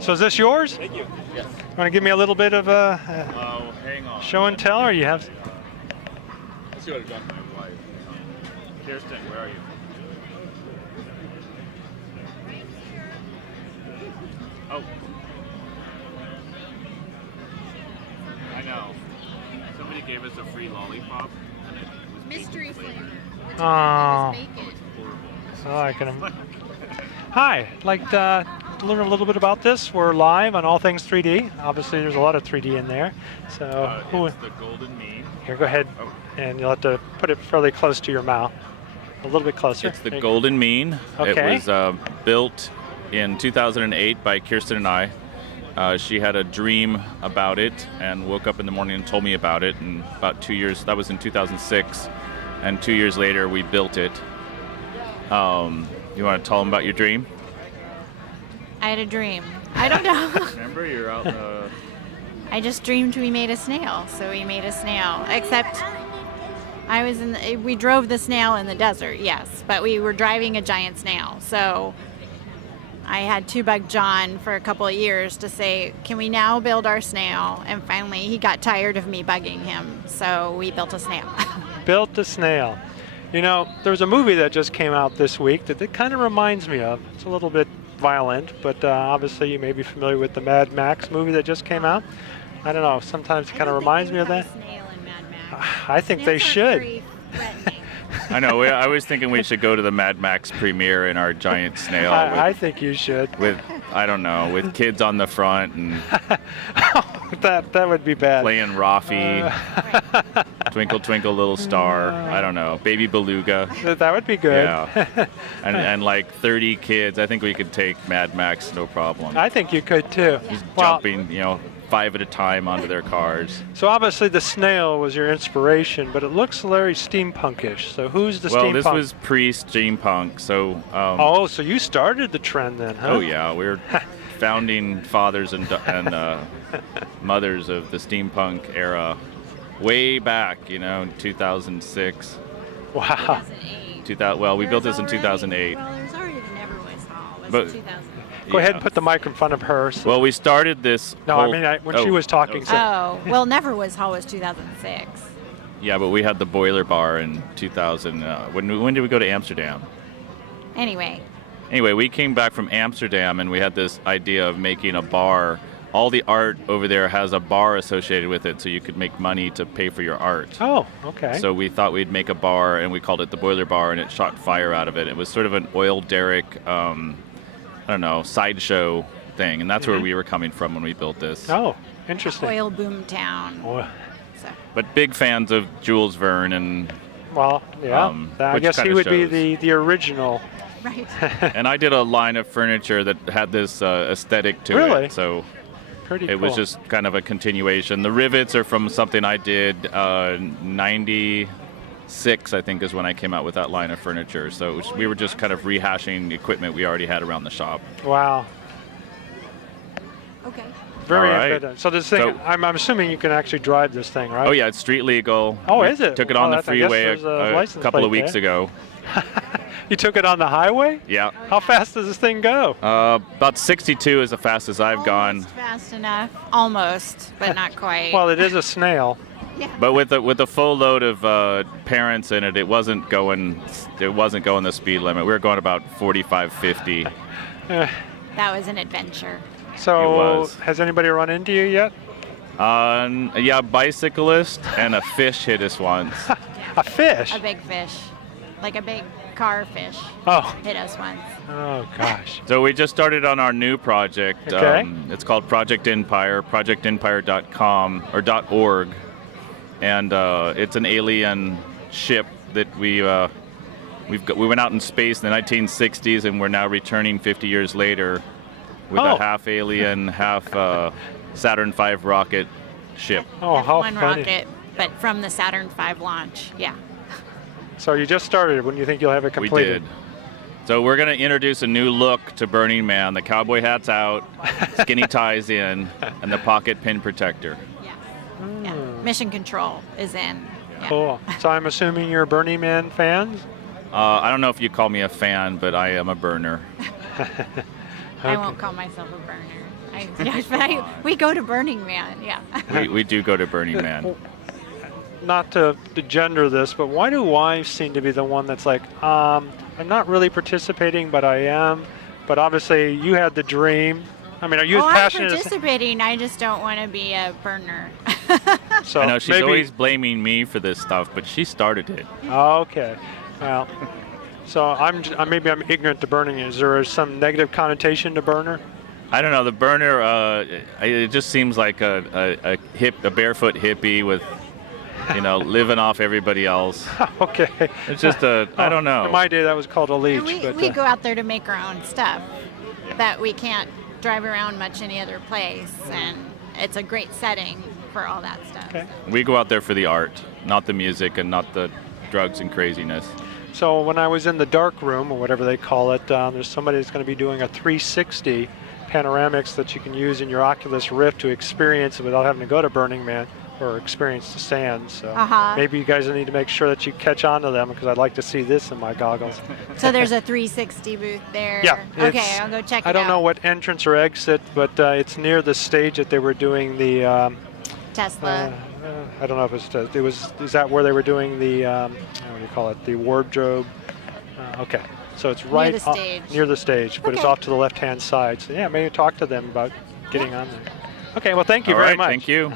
So is this yours? Thank you. Yes. Want to give me a little bit of Hang on. show and tell, or you have? Let's see what I've done to my wife. Kirsten, where are you? Oh. I know. Somebody gave us a free lollipop, and it was Mystery flavor. flavor. Oh, Just make it. oh, I can. Hi, I'd like to learn a little bit about this. We're live on All Things 3D. Obviously, there's a lot of 3D in there. So, It's the golden mean. here, go ahead, and you'll have to put it fairly close to your mouth. A little bit closer. It's the There you golden mean. Okay. It was built in 2008 by Kirsten and I. She had a dream about it and woke up in the morning and told me about it. And about 2 years, that was in 2006, and 2 years later we built it. You want to tell them about your dream? I had a dream. I don't know. Remember, you're out in the... I just dreamed we made a snail, so we made a snail. Except I was we drove the snail in the desert, yes, but we were driving a giant snail. So I had to bug John for a couple of years to say, can we now build our snail? And finally he got tired of me bugging him, so we built a snail. Built the snail. You know, there was a movie that just came out this week that it kind of reminds me of. It's a little bit violent, but obviously you may be familiar with the Mad Max movie that just came out. I don't know, sometimes it kind of reminds me of that. Snail in Mad Max. I think they should. I know, I was thinking we should go to the Mad Max premiere in our giant snail. I think you should. With, I don't know, with kids on the front and that would be bad. playing Rafi, Twinkle Twinkle Little Star, I don't know, Baby Beluga. That would be good. Yeah, and like 30 kids. I think we could take Mad Max, no problem. I think you could too. Just Well, jumping, 5 at a time onto their cars. so obviously the snail was your inspiration, but it looks very steampunkish. So who's the Well, steampunk? this was pre-steampunk, so. Oh, so you started the trend then, huh? Oh yeah, we're founding fathers and mothers of the steampunk era, way back, in 2006. Wow. 2008. Well, we built this in 2008. Well, there's already the Neverwise Hall. It was But- 2008. Go ahead Yeah. and put the mic in front of her. So. Well, we started this. No, whole- I mean, when she was talking. So. Oh, well, Neverwise Hall was 2006. Yeah, but we had the boiler bar in 2000. When did we go to Amsterdam? Anyway, Anyway, we came back from Amsterdam and we had this idea of making a bar. All the art over there has a bar associated with it, so you could make money to pay for your art. Oh, okay. So we thought we'd make a bar, and we called it the Boiler Bar, and it shot fire out of it. It was sort of an oil derrick, sideshow thing, and that's where we were coming from when we built this. Oh, interesting. oil boom town. Oh, So, But big fans of Jules Verne, and well, yeah. I which guess he kinda would shows. be the original. right. and I did a line of furniture that had this aesthetic to Really? it. So Pretty it cool. was just kind of a continuation. The rivets are from something I did 96, I think, is when I came out with that line of furniture. So we were just kind of rehashing equipment we already had around the shop. Wow. Okay. Very All right. good. So this thing, So- I'm assuming you can actually drive this thing, right? Oh yeah, it's street legal. Oh, We is it? Took it Well, on the I guess freeway there's a a license couple of plate weeks there. ago. You took it on the highway? Yeah. How fast does this thing go? About 62 is the fastest I've gone. Almost fast enough. Almost, but not quite. Well, it is a snail. yeah. But with a full load of parents in it, it wasn't going the speed limit. We were going about 45, 50. That was an adventure. So, It was. has anybody run into you yet? Yeah, a bicyclist and a fish hit us once. A fish? A big fish. Like a big car fish Oh, hit us once. oh gosh. So we just started on our new project. Okay. It's called Project Empire, projectempire.com or .org, and it's an alien ship that we went out in space in the 1960s, and we're now returning 50 years later with Oh. a half alien, half Saturn V rocket ship. Oh, That's how one funny. rocket, but from the Saturn V launch. Yeah. So you just started. When do you think you'll have it We completed? did. So we're going to introduce a new look to Burning Man. The cowboy hat's out, skinny ties in, and the pocket pin protector. Yeah. Yeah. Mission Control is in. Yeah. Cool. So I'm assuming you're Burning Man fans? I don't know if you call me a fan, but I am a burner. I won't call myself a burner. But we go to Burning Man. Yeah. We do go to Burning Man. Not to gender this, but why do wives seem to be the one that's like, I'm not really participating, but I am. But obviously, you had the dream. I mean, are you as passionate I'm as... participating. I just don't want to be a burner. So I know she's maybe... always blaming me for this stuff, but she started it. Okay. Well, so maybe I'm ignorant to burning. Is there some negative connotation to burner? I don't know. The burner, it just seems like a barefoot hippie with, living off everybody else. Okay. It's just I don't know. In my day, that was called a leech. We go out there to make our own stuff that we can't drive around much any other place, and it's a great setting for all that stuff. Okay. We go out there for the art, not the music and not the drugs and craziness. So when I was in the dark room, or whatever they call it, there's somebody that's going to be doing a 360 panoramics that you can use in your Oculus Rift to experience it without having to go to Burning Man or experience the sand. So maybe you guys need to make sure that you catch on to them, because I'd like to see this in my goggles. So there's a 360 booth there? Yeah. Okay, I'll go check it out. I don't know what entrance or exit, but it's near the stage that they were doing the... Tesla. I don't know if is that where they were doing the, what do you call it, the wardrobe? Okay. So it's right near the stage, but it's off to the left-hand side. So yeah, maybe talk to them about getting on there. Okay, well, thank you very much. Thank you.